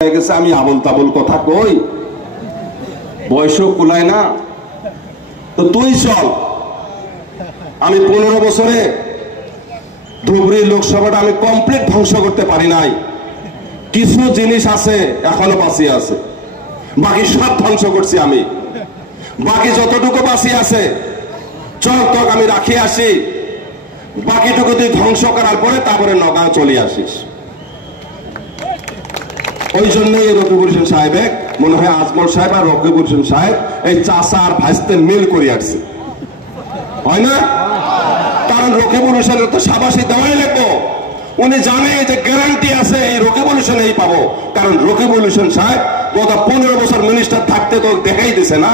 আমি আবল তাবল কথা কই, বয়সও কুলায় না, তো তুই চল। আমি 15 বছরে ধুবড়ী লোকসভাটা আমি কমপ্লিট ধ্বংস করতে পারি নাই। কিছু জিনিস আছে এখনো বাঁচিয়ে আছে, বাকি সব ধ্বংস করছি আমি। বাকি যতটুকু বাঁচিয়ে আছে চল তোকে আমি রাখি আসি, বাকিটুকু তুই ধ্বংস করার পরে তারপরে নগাঁও চলে আসিস। ওই জন্যই রকিবুল হোসেন সাহেব মনে হয় আজমল সাহেব আর রকিবুল হোসেন সাহেব এই চাচা আর ভাইস্তে মিল করে আসছে, হয় না? কারণ রকিবুল হোসেনের তো সাবাসী দেওয়াই লাগবো। উনি জানে যে গ্যারান্টি আছে এই রকিবুল হোসেন এই পাবো, কারণ রকিবুল হোসেন সাহেব গত 15 বছর মিনিস্টার থাকতে তো দেখাই দিছে না।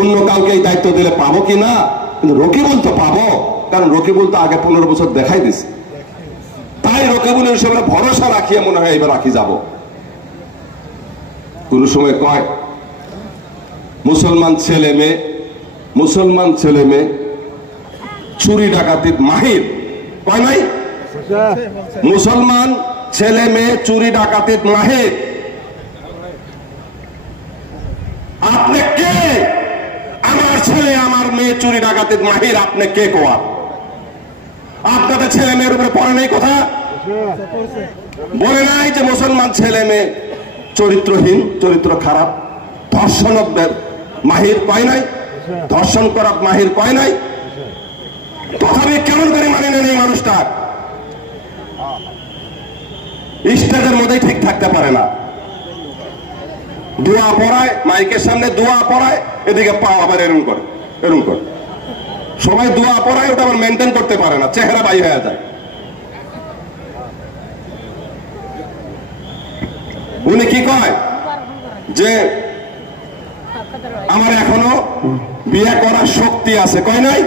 অন্য কাউকে এই দায়িত্ব দিলে পাবো কি না, কিন্তু রকিবুল তো পাবো, কারণ রকিবুল তো আগে 15 বছর দেখাই দিছে। তাই রকিবুল হোসেনের ভরসা রাখিয়ে মনে হয় এবার রাখি যাব। কোন সময় কয় মুসলমান ছেলে মেয়ে চুরি ডাকাতির মাহির, কয় নাই? মুসলমান ছেলে মেয়ে চুরি ডাকাতির মাহির। আপনি কে? আমার ছেলে আমার মেয়ে চুরি ডাকাতির মাহির, আপনি কে কোয়া? আপনাদের ছেলে মেয়ের উপরে পড়ে নেই কথা? বলে নাই যে মুসলমান ছেলে মেয়ে চরিত্রহীন, চরিত্র খারাপ, ধর্ষণের মাহির কয় নাই? ধর্ষণ করা মাহির কয় নাই? তথাপি কেমন করে মানে নেন এই মানুষটা? স্টেজের মধ্যেই ঠিক থাকতে পারে না, দোয়া পড়ায়, মাইকের সামনে দোয়া পড়ায়, এদিকে পা আবার এরম করে। সবাই দোয়া পড়ায়, ওটা আবার মেনটেন করতে পারে না, চেহারা বাই হয়ে যায়। উনি কি কয় যে আমার এখনো বিয়ে করার শক্তি আছে, কয় নাই?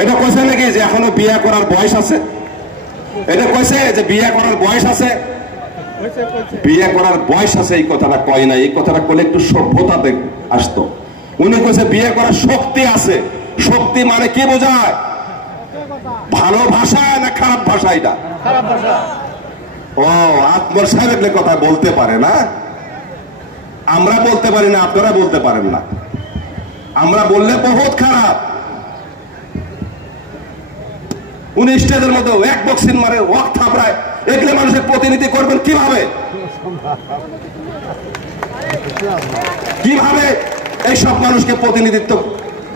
এটা কইছে নাকি যে এখনো বিয়ে করার বয়স আছে? এটা কইছে যে বিয়ে করার বয়স আছে? বিয়ে করার বয়স আছে এই কথাটা কয় না। এই কথাটা কইলে একটু সভ্যতা আসতো। উনি কইছে বিয়ে করার শক্তি আছে। শক্তি মানে কি বোঝায়? ভালো ভাষা না খারাপ ভাষা? এটা ও আজমল সাহেব কথা বলতে পারে না, আমরা বলতে পারি না, আপনারা বলতে পারেন না। আমরা বললে বহুত খারাপ। উনি স্টেজের মধ্যে এক বক্সিং মারে, ওয়াক থাপড়ায়, এগুলো মানুষের প্রতিনিধি করবেন কিভাবে? কিভাবে এইসব মানুষকে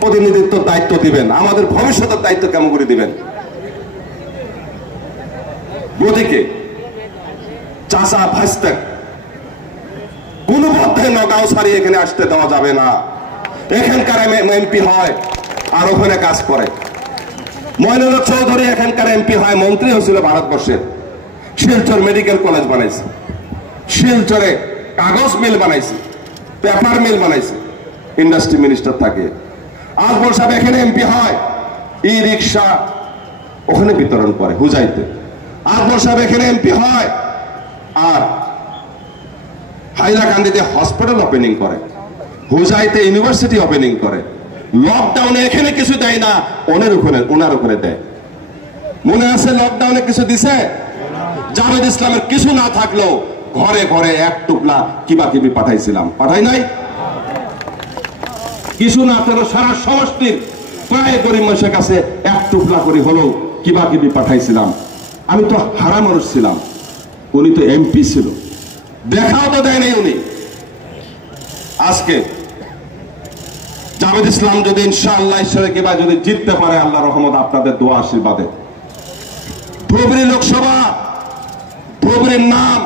প্রতিনিধিত্ব দায়িত্ব দিবেন? আমাদের ভবিষ্যতের দায়িত্ব কেমন করে দিবেন? গতিকে চাচা ভাইস্তে কোন পথে নগাঁও ছাড়িয়ে এখানে আসতে দেওয়া যাবে না। এখানকার এমপি হয় আর ওখানে কাজ করে। মইনুল চৌধুরী এখানকার এমপি হয়, মন্ত্রী হয়েছিল ভারতবর্ষের। শিলচর মেডিকেল কলেজ বানাইছে, শিলচরে কাগজ মিল বানাইছে, পেপার মিল বানাইছে, ইন্ডাস্ট্রি মিনিস্টার থাকে। আজমল সাহেব এখানে এমপি হয়, ই রিক্সা ওখানে বিতরণ করে হুজাইতে। আজমল সাহেব এখানে এমপি হয় আর হাইলাকান্দিতে হসপিটাল ওপেনিং করে, হুজাইতে ইউনিভার্সিটি ওপেনিং করে। লকডাউনে এখানে কিছু দেয় না, ওনার ওখানে দেয়। মনে আছে লকডাউনে কিছু দিছে? জাভেদ ইসলামের কিছু না থাকলেও ঘরে ঘরে এক টুকলা কিবা কিবি পাঠাইছিলাম, পাঠাই নাই? কিছু না থাকলেও সারা সমষ্টির প্রায় গরিব মানুষের কাছে এক টুকলা করে হলেও কিবা কিবি পাঠাইছিলাম। আমি তো হারা মানুষ ছিলাম, উনি তো এমপি ছিল, দেখাও তো দেয় নাই উনি। আজকে জাভেদ ইসলাম যদি ইনশাআল্লাহ কিবা যদি জিততে পারে, আল্লাহ রহমত আপনাদের দোয়া আশীর্বাদে, ধুবড়ী লোকসভা, ধুবড়ীর নাম,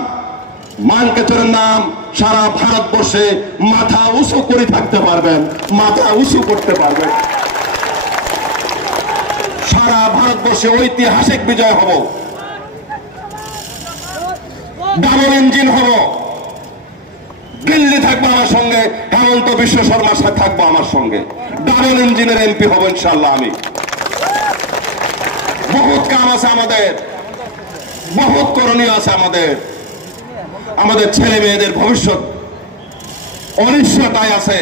মানকেচরের নাম সারা ভারতবর্ষে মাথা উঁচু করে থাকতে পারবেন, মাথা উঁচু করতে পারবেন। সারা ভারতবর্ষে ঐতিহাসিক বিজয় হব, ডাবল ইঞ্জিন হব। দিল্লি থাকবো আমার সঙ্গে, হেমন্ত বিশ্ব শর্মার সাথে থাকবো আমার সঙ্গে, ডাবল ইঞ্জিনের এমপি হবো ইনশাল্লাহ আমি। বহুত কাম আছে আমাদের, বহুত করণীয় আছে আমাদের। আমাদের ছেলে মেয়েদের ভবিষ্যৎ অনিশ্চয়তায় আছে,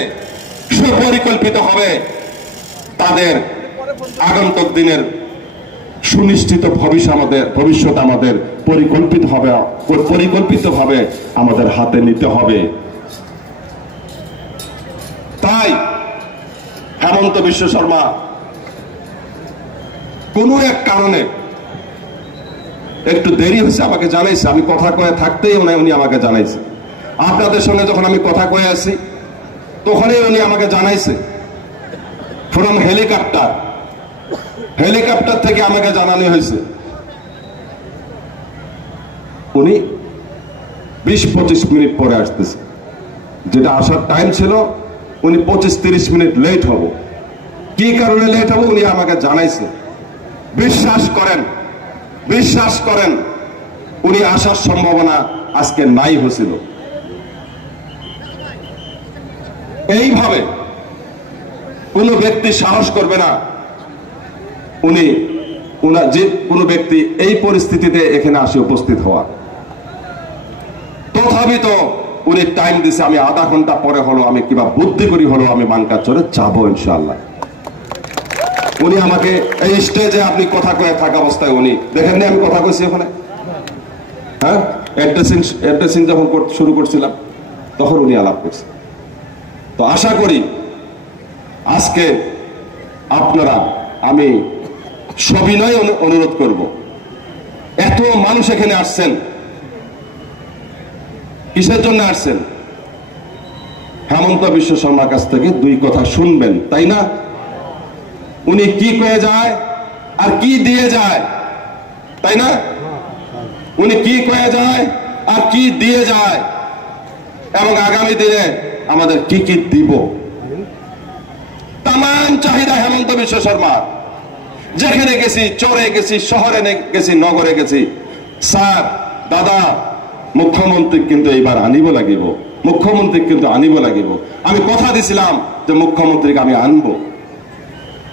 সুপরিকল্পিত হবে তাদের আগন্তুক দিনের সুনিশ্চিত ভবিষ্যৎ আমাদের পরিকল্পিতভাবে আমাদের হাতে নিতে হবে। তাই হেমন্ত বিশ্ব শর্মা কোনো এক কারণে একটু দেরি হয়েছে আমাকে জানাইছে, আমি কথা কয়ে থাকতেই উনি আমাকে জানাইছে। আপনাদের সঙ্গে যখন আমি কথা কয়ে আছি তখনই উনি আমাকে জানাইছে ফ্রম হেলিকপ্টার থেকে আমাকে জানানো হয়েছে উনি 20-25 মিনিট পরে আসতেছে, যেটা আসার টাইম ছিল উনি 25-30 মিনিট লেট হব। কি কারণে লেট হব উনি আমাকে জানাইছে। বিশ্বাস করেন উনি আসার সম্ভাবনা আজকে নাই হয়েছিল। এইভাবে কোন ব্যক্তি সাহস করবে না যে কোন ব্যক্তি এই পরিস্থিতিতে এখানে আসে উপস্থিত হওয়া। তথাপি তো উনি টাইম দিছে, আমি আধা ঘন্টা পরে হলো আমি কিবা বুদ্ধি করি হলো আমি মানকাচরে যাবো ইনশাআল্লাহ। উনি আমাকে এই স্টেজে আপনি কথা কয়ে থাকা অবস্থায় উনি দেখেন আমি কথা কইছি ওখানে, হ্যাঁ অ্যাড্রেসিং যখন শুরু করছিলাম তখন উনি আলাপ করছে। তো আশা করি আজকে আপনারা, আমি সবিনয় অনুরোধ করব, এত মানুষ এখানে আসছেন কিসের জন্য আসছেন? হেমন্ত বিশ্ব শর্মার কাছ থেকে দুই কথা শুনবেন, তাই না? উনি কি কয়ে যায় আর কি দিয়ে যায়, তাই না? উনি কি কয়ে যায় আর কি দিয়ে যায় এবং আগামী দিনে আমাদের কি কি দিব, তাম চাহিদা হেমন্ত বিশ্ব শর্মা। যেখানে গেছি, চরে গেছি, শহরে গেছি, নগরে গেছি, স্যার দাদা মুখ্যমন্ত্রী কিন্তু এইবার আনিব লাগিব, আমি কথা দিছিলাম যে মুখ্যমন্ত্রীকে আমি আনবো।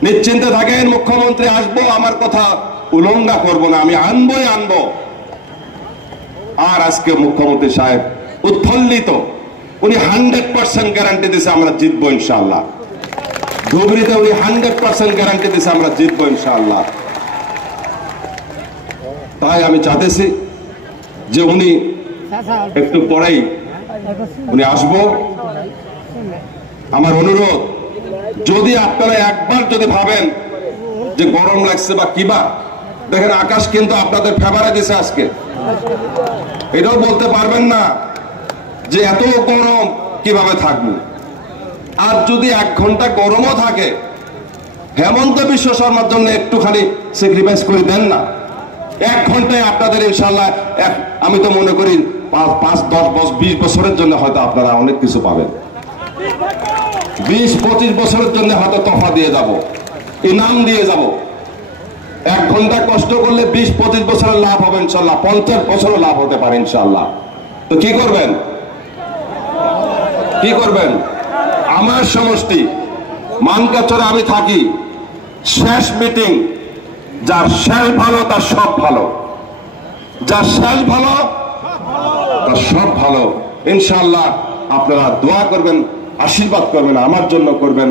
নিশ্চিন্তে থাকেন, মুখ্যমন্ত্রী আসবো, আমার কথা উলঙ্ঘা করব না, আমি আনবো। আর আজকে মুখ্যমন্ত্রী সাহেব উৎফুল্লিত, উনি 100% গ্যারান্টি দিছে আমরা জিতবো ইনশাআল্লাহ। ধুবড়িতে উনি 100% গ্যারান্টি দিছে আমরা জিতবো ইনশাআল্লাহ। তাই আমি চাইতেছি যে উনি একটু পরেই উনি আসবো। আমার অনুরোধ, যদি আপনারা একবার যদি ভাবেন যে গরম লাগছে বা কিবা, দেখেন আকাশ কিন্তু আপনাদের ফেভারে দিছে আজকে, এটাও বলতে পারবেন না যে এত গরম কিভাবে থাকবো। আর যদি 1 ঘন্টা গরমও থাকে, হেমন্ত বিশ্ব শর্মার জন্য একটুখানি স্যাক্রিফাইস করে দেন না। 1 ঘন্টায় আপনাদের ইনশাআল্লাহ, আমি তো মনে করি 5, 10, 20 বছরের জন্য হয়তো আপনারা অনেক কিছু পাবেন। 20-25 বছরের জন্য হয়তো তফা দিয়ে যাব, ইনাম দিয়ে যাব। 1 ঘন্টা কষ্ট করলে 20-25 বছরের লাভ হবে ইনশাআল্লাহ, 50 বছরও লাভ হতে পারে ইনশাআল্লাহ। তো কি করবেন? আমার সমষ্টি মানকাচরে আমি থাকি, শেষ মিটিং, যার শেষ ভালো তার সব ভালো, যার শেষ ভালো তার সব ভালো। ইনশাআল্লাহ আপনারা দোয়া করবেন, আশীর্বাদ করবেন, আমার জন্য করবেন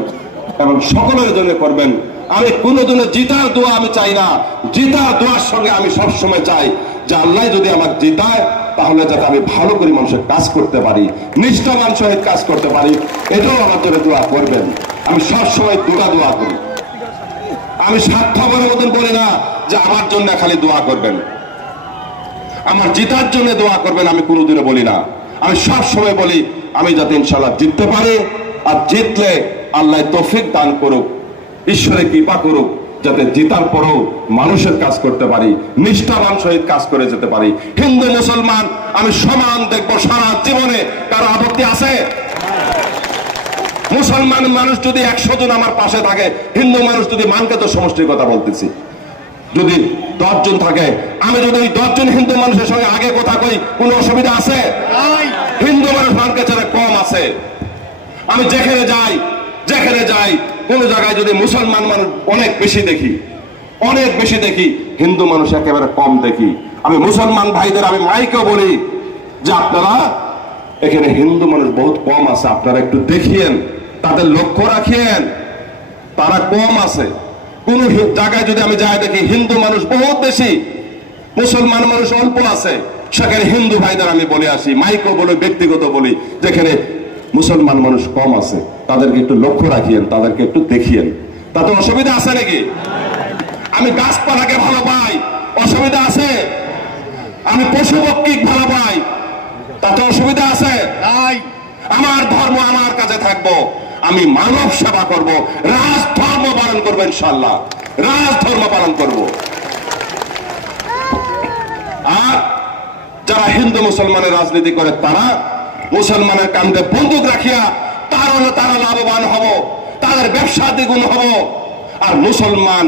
এবং সকলের জন্য করবেন। আমি কোনোদিনও জিতার দোয়া আমি চাই না, জিতার দোয়ার সঙ্গে আমি সবসময় চাই যে আল্লাহ যদি আমাকে জিতায় তাহলে যাতে আমি ভালো করে মানুষের কাজ করতে পারি, নিষ্ঠাবান সহিত কাজ করতে পারি, এটাও আমার জন্য দোয়া করবেন। আমি সবসময় দোয়া করি, আমি স্বার্থপরের মতন বলি না যে আমার জন্য খালি দোয়া করবেন, আমার জিতার জন্য দোয়া করবেন, আমি কোনোদিনও বলি না। আমি সবসময় বলি আমি যাতে ইনশাআল্লাহ জিততে পারি, আর জিতলে আল্লাহ তৌফিক দান করুক, ঈশ্বরের কৃপা করুক, যাতে জিতার পরেও মানুষের কাজ করতে পারি, নিষ্ঠাবান সহিত কাজ করে যেতে পারি। হিন্দু মুসলমান আমি সমান দেখবো সারা জীবনে। কারো আপত্তি আছে? মুসলমান মানুষ যদি 100 জন আমার পাশে থাকে, হিন্দু মানুষ যদি, মানকাচর সমষ্টির কথা বলতেছি, যদি 10 জন থাকে, আমি যদি ওই 10 জন হিন্দু মানুষের সঙ্গে আগে কথা কই, কোনো অসুবিধা আছে? হিন্দু মানুষ মানকাচরে কম আছে। আমি যেখানে যাই কোন জায়গায় যদি মুসলমান মানুষ অনেক বেশি দেখি, হিন্দু মানুষ একেবারে কম দেখি। আমি মুসলমান ভাইদের আমি মাইকেও বলি যে আপনারা এখানে হিন্দু মানুষ বহুত কম আছে, আপনারা একটু দেখিয়েন, তাদের লক্ষ্য রাখিয়েন, তারা কম আছে। কোন জায়গায় যদি আমি যাই দেখি হিন্দু মানুষ বহুত বেশি, মুসলমান মানুষ অল্প আছে, সেখানে হিন্দু ভাইদের আমি বলে আসি, মাইকও বলে ব্যক্তিগত বলি, যেখানে মুসলমান মানুষ কম আছে তাদেরকে একটু লক্ষ্য রাখিয়েন, তাদেরকে একটু দেখিয়েন। তাতে অসুবিধা আছে নাকি? আমি গাছপালাকে ভালো পাই, অসুবিধা আছে? আমি পশু পক্ষী ভালো পাই, তাতে অসুবিধা আছে? আমার ধর্ম আমার কাছে থাকবো, আমি মানব সেবা করব, রাজ ধর্ম পালন করবো, ইনশাল্লাহ রাজ ধর্ম পালন করব। আর যারা হিন্দু মুসলমানের রাজনীতি করে তারা মুসলমানের কান্দে বন্দুক রাখিয়া তারা লাভবান হব, তাদের ব্যবসা দ্বিগুণ হব, আর মুসলমান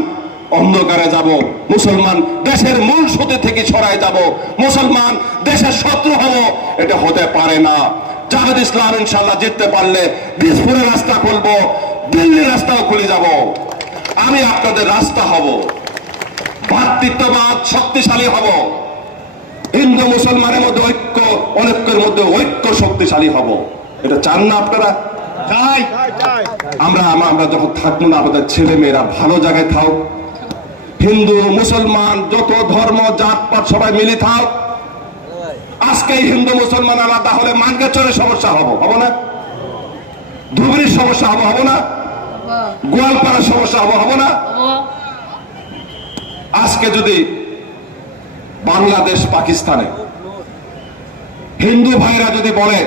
অন্ধকারে যাব, মুসলমান দেশের মূল স্রোতে থেকে ছড়ায় যাব, মুসলমান দেশের শত্রু হব, এটা হতে পারে না। জাহিদ ইসলাম ইনশাল্লাহ জিততে পারলে দিসপুরের রাস্তা খুলবো, দিল্লির রাস্তাও খুলে যাব, আমি আপনাদের রাস্তা হব, ভ্রাতৃত্ববাদ শক্তিশালী হব, হিন্দু মুসলমানের মধ্যে ঐক্য, অনৈক্যের মধ্যে ঐক্য শক্তিশালী হব। এটা চান না আপনারা? আমরা যখন থাকবো না, আমাদের ছেলে মেয়েরা ভালো জায়গায় থাক, হিন্দু মুসলমান যত ধর্ম জাতপাত সবাই মিলে থাক। আজকে হিন্দু মুসলমান আলাদা হলে মানগাচরের সমস্যা হবো না? ধুবড়ির সমস্যা হবো না? গোয়ালপাড়ার সমস্যা হবো না? আজকে যদি বাংলাদেশ পাকিস্তানে হিন্দু ভাইরা যদি বলে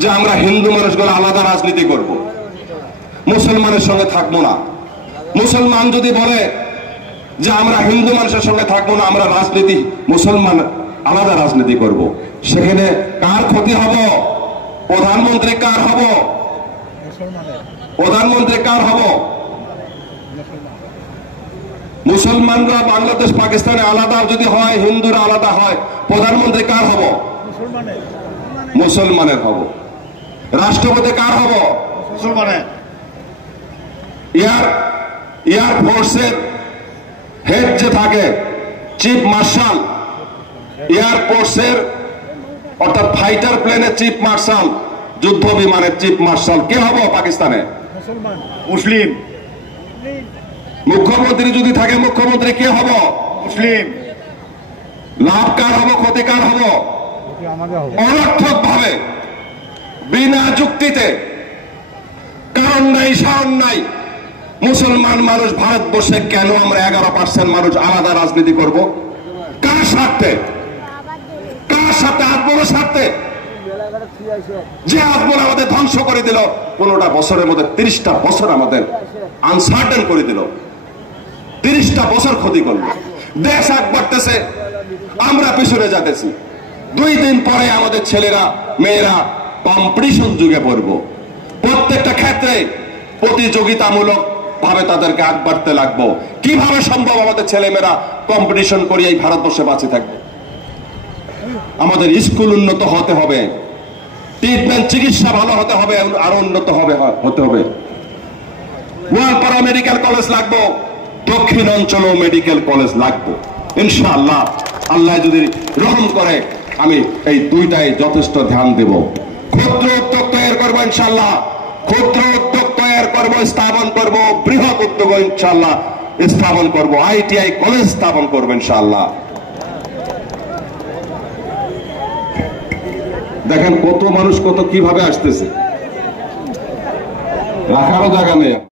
যে আমরা হিন্দু মানুষগুলো আলাদা রাজনীতি করব, মুসলমানের সঙ্গে থাকবো না, মুসলমান যদি বলে যে আমরা হিন্দু মানুষের সঙ্গে থাকবো না, আমরা রাজনীতি মুসলমান আলাদা রাজনীতি করব, সেখানে কার ক্ষতি হব? প্রধানমন্ত্রী কার হব? প্রধানমন্ত্রী কার হব? মুসলমানরা বাংলাদেশ পাকিস্তানে আলাদা যদি হয়, হিন্দুরা আলাদা হয়, প্রধানমন্ত্রী কার হব? মুসলমানের হব। রাষ্ট্রপতি কার হব? মুসলমানের। এয়ার ফোর্সের হেড যে থাকে চিফ মার্শাল, এয়ার ফোর্সের অর্থাৎ ফাইটার প্লেনের চিফ মার্শাল, যুদ্ধ বিমানের চিফ মার্শাল কে হব পাকিস্তানে? মুসলিম। মুখ্যমন্ত্রী যদি থাকে, মুখ্যমন্ত্রী কে হব? মুসলিম। লাভ কার হব, ক্ষতি কার হব? অনর্থক ভাবে বিনা যুক্তিতে, কারণ নাই সারণ নাই, মুসলমান মানুষ ভারতবর্ষে কেন আমরা 11% মানুষ আলাদা রাজনীতি করব? কার স্বার্থে? কার সাথে? আত্মর স্বার্থে। যে আত্মর আমাদের ধ্বংস করে দিল, 15টা বছরের মধ্যে 30টা বছর আমাদের আনসার্টেন করে দিল, 30টা বছর ক্ষতি করলো। দেশ আগ বাড়তেছে, আমরা পিছনে যাতেছি। 2 দিন পরে আমাদের ছেলেরা মেয়েরা কম্পিটিশন যুগে পড়ব, প্রত্যেকটা ক্ষেত্রে প্রতিযোগিতামূলক ভাবে তাদেরকে আগ বাড়তে লাগবো। কিভাবে সম্ভব আমাদের ছেলেমেয়েরা কম্পিটিশন করি এই ভারতবর্ষে বাঁচে থাকবে? আমাদের স্কুল উন্নত হতে হবে, ট্রিটমেন্ট চিকিৎসা ভালো হতে হবে, আরো উন্নত হতে হবে। গোয়ালপাড়া মেডিকেল কলেজ লাগবো, দক্ষিণ অঞ্চলেও মেডিকেল কলেজ লাগবো ইনশাআল্লাহ। আল্লাহ যদি রহম করে আমি এই দুইটাই যথেষ্ট ধ্যান দেব। ক্ষুদ্র উদ্যোগ তৈরি করবো ইনশাআল্লাহ, ক্ষুদ্র উদ্যোগ তৈরি করবো, স্থাপন করবো, বৃহৎ উদ্যোগ ইনশাআল্লাহ স্থাপন করবো, ITI কলেজ স্থাপন করবো ইনশাআল্লাহ। দেখেন কত মানুষ কত কিভাবে আসতেছে, রাখারও জায়গা নেই।